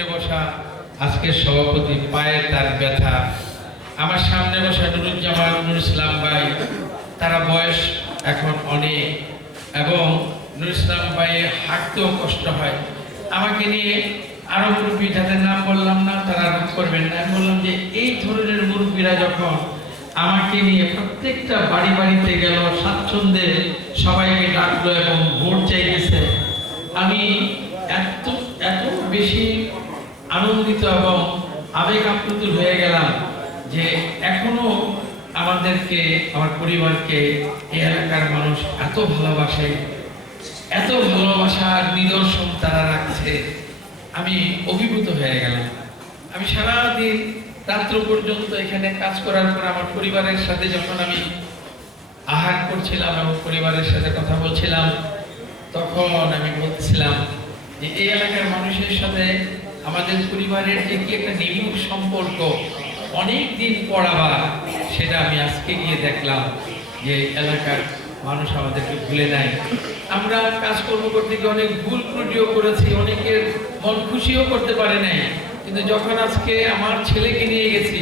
সামনে বসা, আজকের সভাপতি পায়ে তার ব্যথা। আমার সামনে বসা নুরুজ্জামান নুর ইসলাম ভাই, তারা বয়স এখন অনেক। এবং নুর ইসলাম ভাইয়ের হাঁটতেও কষ্ট হয়। আমাকে নিয়ে আরও মুরব্বী, যাদের নাম বললাম না, তারা রাগ করবেন না। আমি বললাম যে, এই ধরনের মুরব্বীরা যখন আমাকে নিয়ে প্রত্যেকটা বাড়ি বাড়িতে গেল, স্বাচ্ছন্দ্যে সবাইকে ডাকলো এবং ভোট চাইতেছে, আমি এত এত বেশি আনন্দিত এবং আবেগ আপ্লুত হয়ে গেলাম যে এখনও আমাদেরকে, আমার পরিবারকে এই এলাকার মানুষ এত ভালোবাসে, এত ভালোবাসার নিদর্শন তারা রাখছে। আমি অভিভূত হয়ে গেলাম। আমি সারাদিন রাত্র পর্যন্ত এখানে কাজ করার পর আমার পরিবারের সাথে যখন আমি আহার করছিলাম এবং পরিবারের সাথে কথা বলছিলাম, তখন আমি বলছিলাম যে, এই এলাকার মানুষের সাথে আমাদের পরিবারের যে কি একটা নিবিড় সম্পর্ক, অনেক দিন পর আবার সেটা আমি আজকে গিয়ে দেখলাম যে এলাকার মানুষ আমাদেরকে ভুলে নেয় আমরা কাজকর্ম করতে গিয়ে অনেক ভুল ত্রুটিও করেছি, অনেকের মন খুশিও করতে পারে নাই। কিন্তু যখন আজকে আমার ছেলেকে নিয়ে গেছি